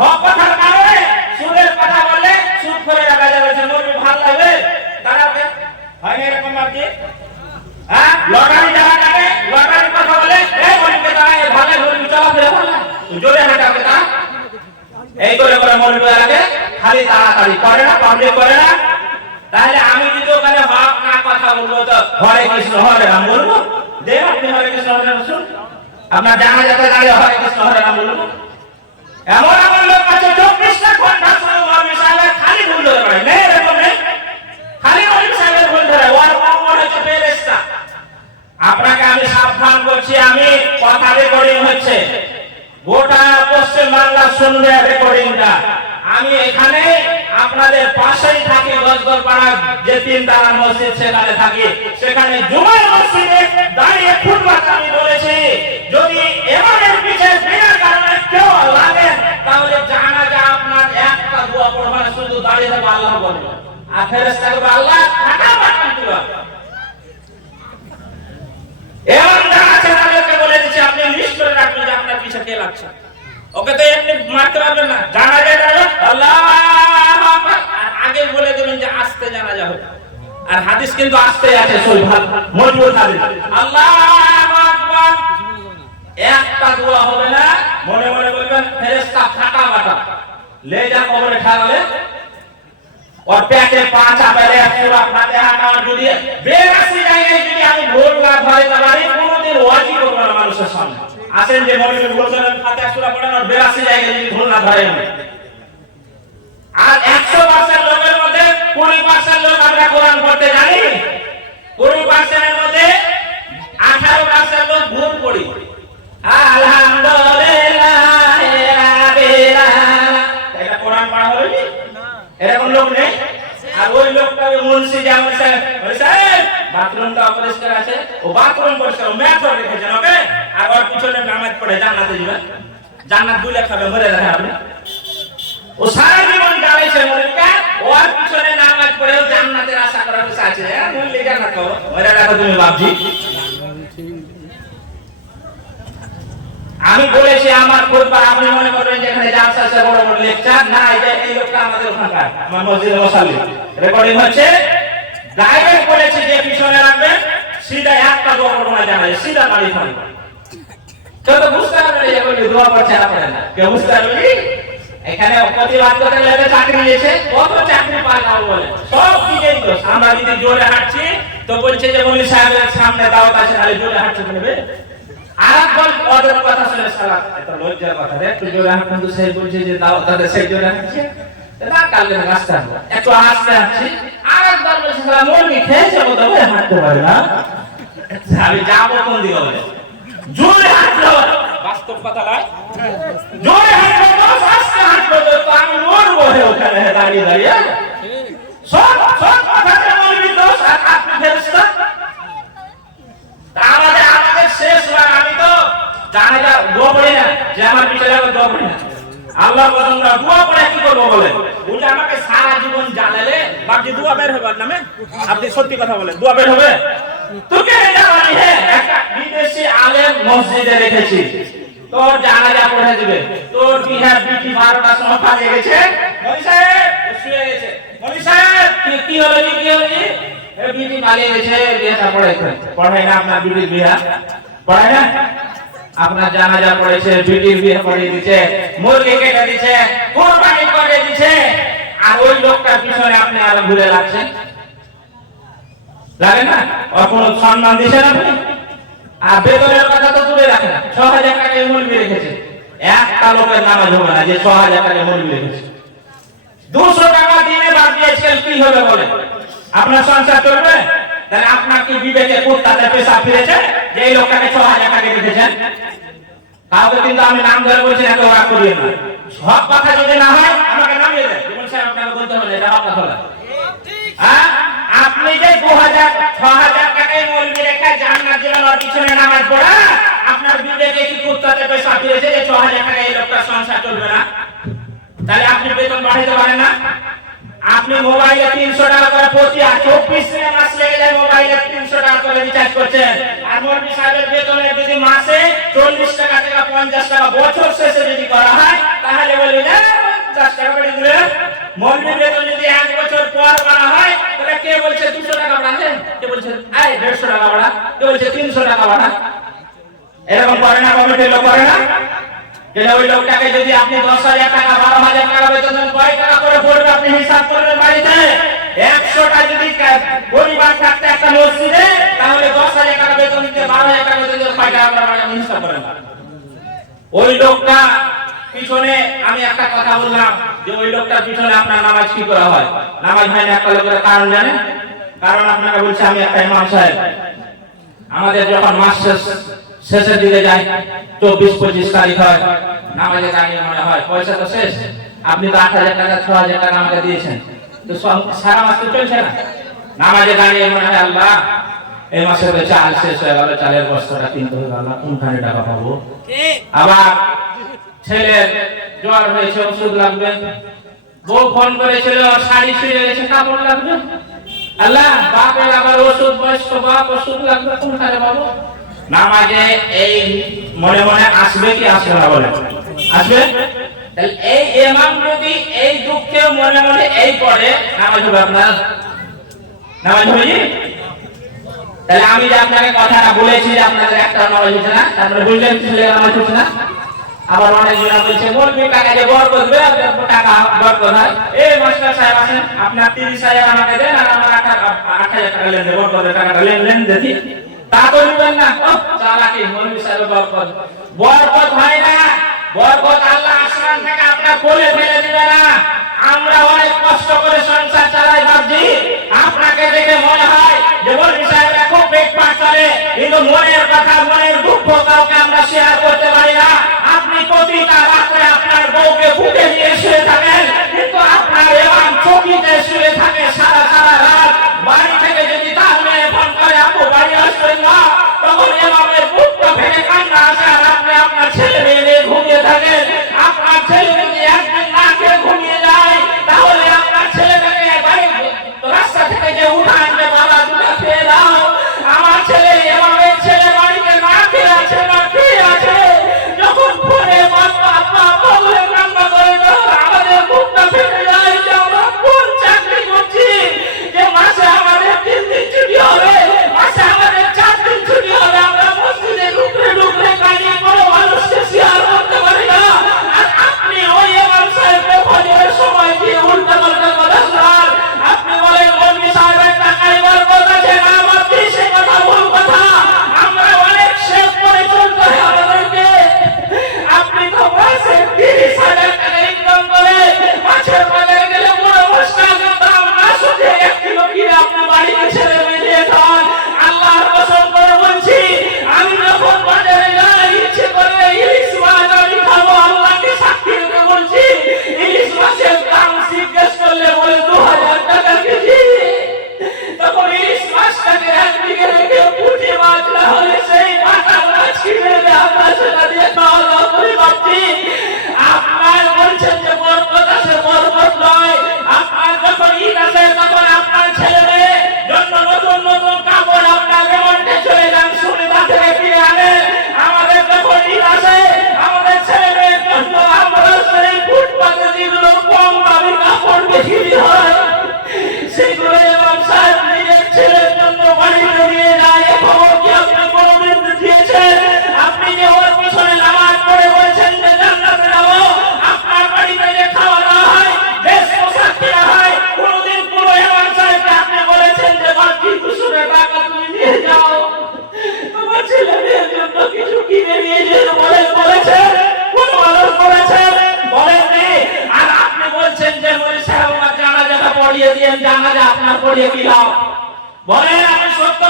হক কথার কারণে সুদের কথা বললে সুদ করে রাখা যাবে, মৌলবি ভালো লাগবে দাঁড়াবে, হয় না এরকম আপনি? হ্যাঁ, লটারি যারা যাবে লটারির কথা বলে এই মৌলবি দাঁড়ায় ভালো মৌলবি চলাফেরা ভালো জোরে হাঁটাবে তা এই করে করে মৌলবি লাগে খালি তাড়াতাড়ি করে না, পাবলিক করে না। তাহলে আমি যদি ওখানে হক না কথা বলবো তো হরে কৃষ্ণ হরে রাম বলবো, দেব আপনি হরে কৃষ্ণ হরে রাম শুন, আপনার জানা যাতে দাঁড়িয়ে হরে কৃষ্ণ হরে রাম বলবো। এমন এমন লোক আছে 24টা ঘন্টা শুধু মৌলবি সাহেবের খালি ভুল ধরে পড়ে, নেই এরকম নেই, খালি মৌলবি সাহেবের ভুল ধরে, ওর মনে হচ্ছে ফেরেশতা। আপনাকে আমি সাবধান করছি, আমি কথা রেকর্ডিং হচ্ছে, গোটা পশ্চিম বাংলা শুনবে রেকর্ডিংটা। আমি এখানে আপনাদের পাশেই থাকি, গজগরপাড়া যে 3 তলা মসজিদ সেখানে থাকি, সেখানে জুমার মসজিদে দাঁড়িয়ে খুতবা আমি বলেছি যদি এবারের পিছে বিনা কারণে কেউ লাগে তাহলে জানাজা আপনার একটা দোয়া পড়বে না, শুধু দাঁড়িয়ে থাকবে আল্লাহ বলবে, আর ফেরেশতা বলবে আল্লাহ টাকা পাঠান দিবা। এমন আছে তাদেরকে বলে দিচ্ছি আপনি লিস্ট করে রাখবেন যে আপনার পিছে কে লাগছে, ওকে তো এমনি মারতে পারবেন না, জানাজা যাবে আল্লাহু আকবার, আর আগে বলে দেবেন যে আস্তে জানাজা হবে, আর হাদিস কিন্তু আস্তে আছে সহি মজবুত হাদিস, আল্লাহু আকবার একটা দোয়া হবে না, মনে মনে বলবেন ফেরেশতা ফাটা বাটা লেজা কবরে ঠাড়ালে और পেটে পা চাপালে সূরা ফাতিহা কার যদি 82 জায়গায় যদি আমি ভুল না ধরে পারি কোনদিন ওয়াজি করব না মানুষের সামনে। আসেন যে মৌলবি বলছেন ফাতিহা সূরা পড়েন আর 82 জায়গায় যদি ভুল না ধরে, আর 100% লোকের মধ্যে 20% লোক আমরা কোরআন পড়তে জানি, 20% এর মধ্যে 18% লোক ভুল পড়ি। আলহামদুলিল্লাহ রাব্বিল আলামিন, এটা কোরআন পড়া হলো কি? এরকম লোক নেই। আর ওই লোকটাকে মুন্সি যেমন সাহেব বাথরুমটা অপরিষ্কার আছে, ও বাথরুম পরিষ্কার মেথড রেখেছেন ওকে, আর ওর পিছনে নামাজ পড়ে জান্নাতে যাবেন, জান্নাত দুলে খাবে মরে যাবে আপনি। ও সারা জীবন গাইছে মরিকা, ওর পিছনে নামাজ পড়েও জান্নাতের আশা করার বিষয় আছে, মুল্লি জান্নাত করো মরে রাখো তুমি বাপজি। আমি বলেছি আমার খুতবা, আপনি মনে করবেন যে এখানে জালসা আছে বড় বড় লেকচার না, এই লোকটা আমাদের ওখানকার আমার মসজিদের মুসাল্লি, রেকর্ডিং হচ্ছে, ডাইরেক্ট বলেছি যে পিছনে রাখবেন সিধা একটা দোয়া করব না, জানা যায় সিধা দাঁড়িয়ে থাকবে, তো বুঝতে পারবেন যে বলি দোয়া করছে আপনারা না, কেউ বুঝতে পারবেন এখানে প্রতিবাদ করতে লাগবে, চাকরি নিয়েছে কত চাকরি পায় না বলে সব দিকেই তো, আমরা যদি জোরে হাঁটছি তো বলছে যে মৌলবি সাহেবের সামনে দাওয়াত আছে তাহলে জোরে হাঁটতে নেবে, আরেকবার ওদের কথা শুনে সারা এটা লজ্জার কথা রে, একটু জোরে হাঁটুন তো সেই বলছে যে দাও তাদের সেই জোরে হাঁটছে না, কালকে রাস্তা একটু আস্তে হাঁটছি, আরেকবার বলছে সারা মৌলবি খেয়েছে ও তবে হাঁটতে পারে না, আমি যাবো কোন দিকে বলে জোরে হাঁটলো, বাস্তব কথা নয়, জোরে হাঁটলো আস্তে হাঁটলো তো আমি মরবো ওখানে দাঁড়িয়ে দাঁড়িয়ে, সব সব কথাতে মৌলবি দোষ আর আপনি ফেরেশতা। আমাদের শেষ বার আমি তো জানি না দোয়া পড়ি না, যে আমার পিছনে দোয়া পড়ি না, আল্লাহ কসম দোয়া পড়ে কি করবো বলেন, উনি আমাকে সারা জীবন জ্বালালে বাকি দোয়া বের হবে নামে, আপনি সত্যি কথা বলেন দোয়া বের হবে? তোকে জানি হ্যাঁ একটা বিদেশি আলেম মসজিদে রেখেছি, তোর জানাজা পড়ে দিবে, তোর বিহার বিটি 12টার সময় পালিয়ে গেছে, মৌলবি সাহেব শুয়ে গেছে, মৌলবি সাহেব কি হলো কি হলো এই বিটি পালিয়ে গেছে, বিয়েটা পড়াই না আপনার বিটির বিয়ে পড়াই না, আপনার জানাজা পড়েছে, বিটির বিয়ে পড়িয়ে দিচ্ছে, মুরগি কেটে দিচ্ছে, কুরবানি করে দিচ্ছে, আর ওই লোকটার পিছনে আপনি আরো ঘুরে লাগছেন, লাগে না? ওর কোনো সম্মান দিচ্ছেন আপনি? আর বেতনের কথা তো দূরে রাখেন, 6000 টাকায় মুরগি রেখেছে, একটা লোকের নামাজ হবে না যে 6000 টাকায় মুরগি রেখেছে, 200 টাকা দিনে বাদ দিয়েছেন, কি হবে বলে আপনার সংসার চলবে? তাহলে আপনার কি বিবেকে কুত্তাতে পেশাব ফিরেছে যে এই লোকটাকে 6000 টাকা দিয়েছেন? কাউকে কিন্তু আমি নাম ধরে বলছি এত রাগ করিয়ে না, সব কথা যদি না হয় আমাকে নামিয়ে দেন, যেমন স্যার আপনাকে বলতে হবে এটা হক কথা। হ্যাঁ, আপনি যে 6000 টাকায় মৌলবি রেখে জান্নাত জীবন আর পিছনে নামাজ পড়া, আপনার বিবেকে কি কুত্তাতে পেশাব ফিরেছে যে 6000 টাকা এই লোকটার সংসার চলবে না? তাহলে আপনি বেতন বাড়াতে পারেন না? আপনি আপনি মোবাইলে 300 টাকা করে প্রতি 24 মাস লেগে যায়, মোবাইলে 300 টাকা করে রিচার্জ করছেন। আর মৌলভী সাহেবের বেতনে যদি মাসে 40 টাকা থেকে 50 টাকা বছর শেষে যদি করা হয়, তাহলে বলবেন 50 টাকা করে দিলে। মৌলভী বেতন যদি 1 বছর পর করা হয়, তাহলে কে বলছে 200 টাকা বাড়াবেন, কে বলছে 150 টাকা বাড়া, কে বলছে 300 টাকা বাড়া। এরকম করে না কমিটির লোক, করে না? কিন্তু ওই লোকটাকে যদি আপনি 10,000 টাকা 12,000 টাকা বেতন দেন, কয় টাকা করে পড়বে আপনি হিসাব করবেন বাড়িতে। 100টা যদি পরিবার থাকতে একটা মসজিদে, তাহলে 10,000 টাকা বেতন দিতে 12,000 টাকা বেতন দিতে কয় টাকা করে আপনি হিসাব করেন। ওই লোকটা পিছনে আমি একটা কথা বললাম যে ওই লোকটার পিছনে আপনার নামাজ কি করা হয়? নামাজ হয় না একটা লোকের কারণ জানেন? কারণ আপনাকে বলছি, আমি একটা ইমাম সাহেব, আমাদের যখন মাস শেষের দিকে যায়, 24-25 তারিখ হয়, নামাজে দাঁড়িয়ে মনে হয় পয়সা তো শেষ, আপনি তো 8,000 টাকা 6,000 টাকা আমাকে দিয়েছেন, তো সারা মাস তো চলছে না। নামাজে দাঁড়িয়ে মনে হয় আল্লাহ এই মাসে তো চাল শেষ হয়ে গেল, চালের বস্তাটা কিনতে হয়ে গেল, কোনখানে টাকা পাবো। আবার ছেলের জ্বর হয়েছে, ওষুধ লাগবে, বউ ফোন করেছিল শাড়ি ছিঁড়ে গেছে, কাপড় লাগবে, আল্লাহ বাপের আবার ওষুধ, বয়স্ক বাপ ওষুধ লাগবে, কোনখানে পাবো। নামাজে এই মনে মনে আসবে কি আসবে না বলে? আসবে। তাহলে এই ইমাম যদি এই দুঃখে মনে মনে এই পড়ে, নামাজ হবে আপনার? নামাজ হবে কি? তাহলে আমি যে আপনাকে কথাটা বলেছি যে আপনাদের একটা নামাজ হচ্ছে না, তারপরে বুঝলেন ছেলে নামাজ হচ্ছে না। আবার অনেক জনা বলছে বলবি টাকা যে বর করবে, টাকা বর হয়। এই মাস্টার সাহেব আছেন, আপনার 30,000 আমাকে দেন, আর আমার 8,000 টাকা লেন দেন, বর করবে টাকাটা লেন দেখি। তা তো নিবেন না, চালাকি। মৌলভী সাহেব বরকত হয় না, বরকত আল্লাহ আসমান থেকে আপনার কোলে ফেলে দিবে না। আমরা অনেক কষ্ট করে সংসার চালাই ভাবছি, আপনাকে দেখে মনে হয় যে মৌলভী সাহেবরা খুব পেট পাট করে, কিন্তু মনের কথা, মনের দুঃখ কাউকে আমরা শেয়ার করতে পারি না। আপনি প্রতিটা রাত্রে আপনার বউকে বুকে নিয়ে শুয়ে থাকেন, কিন্তু আপনার এমন চকিতে শুয়ে থাকে সারা সারা রাত। বাড়ি থেকে যদি তার মেয়ে ফোন করে আপু বাড়ি আসবেন না, তখন এমামের বুকটা ভেঙে কান্না আসে, আর আপনি আপনার ছেলে মেয়ে নিয়ে ঘুমিয়ে থাকেন। আপনার ছেলে যদি একদিন না খেয়ে ঘুমিয়ে যায়, তাহলে আপনার ছেলেটাকে রাস্তা থেকে যে উঠা আনবে, বাবা দুটা খেয়ে দাও। আমার ছেলে এমামের ছেলে বাড়িতে না খেয়ে আছে, না খেয়ে আছে, যখন ফোনে বাবা বলে কান্না করে, আমাদের বুকটা ফেটে যায় যে আমরা কোন চাকরি করছি যে মাসে আমাদের 3 দিন ছুটি হবে, মাসে আমাদের 4 দিন ছুটি হবে। আমরা মসজিদে ঢুকরে ঢুকরে কাজে কোনো মানুষকে শেয়ার করতে পারি না। আর আপনি ওই ইমাম সাহেবকে ফজরের সময় দিয়ে উল্টা পাল্টা কথা শোনান। আপনি বলেন মৌলভী সাহেবের টাকায় বরকত আছে না, বাপি সে কথা ভুল কথা। আমরা অনেক শেষ করে চলতে হয় আমাদেরকে। আপনি তো মাসে 30,000 টাকা ইনকাম করে মাছের বাজারে গেলে পুরো মশলার দাম না শুধু 1 কিলো কিনে আপনি বাড়িতে ছেড়ে বেরিয়ে খান। আল্লাহর কসম করে বলছি, আমি যখন বাজারে যাই ইচ্ছে করে ইলিশ মাছ আমি খাবো, আল্লাহকে সাক্ষী রেখে বলছি, ইলিশ মাছের দাম জিজ্ঞেস করলে বলে 2,000 টাকা কেজি। তখন ইলিশ মাছটাকে একদিকে রেখে পুঁটি মাছ না হলে সেই মাথা মাছ কিনে আমরা সেটা দিয়ে খাওয়া দাওয়া করে ভাবছি। আপনার বলছেন যে বরকত আছে, বরকত নয়। আপনার যখন ঈদ আসে, তখন আপনার ছেলে মেয়ে জন্য নতুন নতুন কাপড় আপনার রেমন্ডে চলে যান, সুনিতা থেকে কিনে আনেন। আমাদের যখন ঈদ আসে, আমাদের ছেলে মেয়ের জন্য আমরা সেই ফুটপাতে যেগুলো কম দামি কাপড় বিক্রি হয়, সেগুলো ইমাম সাহেব নিজের ছেলের জন্য বাড়িতে নিয়ে যায়। এ খবর কি আপনি কোনোদিন দিয়েছেন? আপনি যে ওর পিছনে নামাজ পড়ে বলছেন যে জান্নাতে যাবো, আপনার বাড়িতে যে খাওয়া দাওয়া হয়, বেশ পোশাক কেনা হয়, কোনোদিন কোনো ইমাম সাহেবকে আপনি বলেছেন যে বাকি 200 টাকা তুমি নিয়ে যাও, তোমার ছেলে মেয়ের জন্য কিছু কিনে নিয়ে যেতে বলেছেন? কোন মানুষ বলেছেন? বলেননি। আর আপনি বলছেন যে মৌলভী সাহেব আমার জানাজাটা পড়িয়ে দিয়েন, জানাজা আপনার পড়িয়ে দিলাম। বলেন আমি সত্য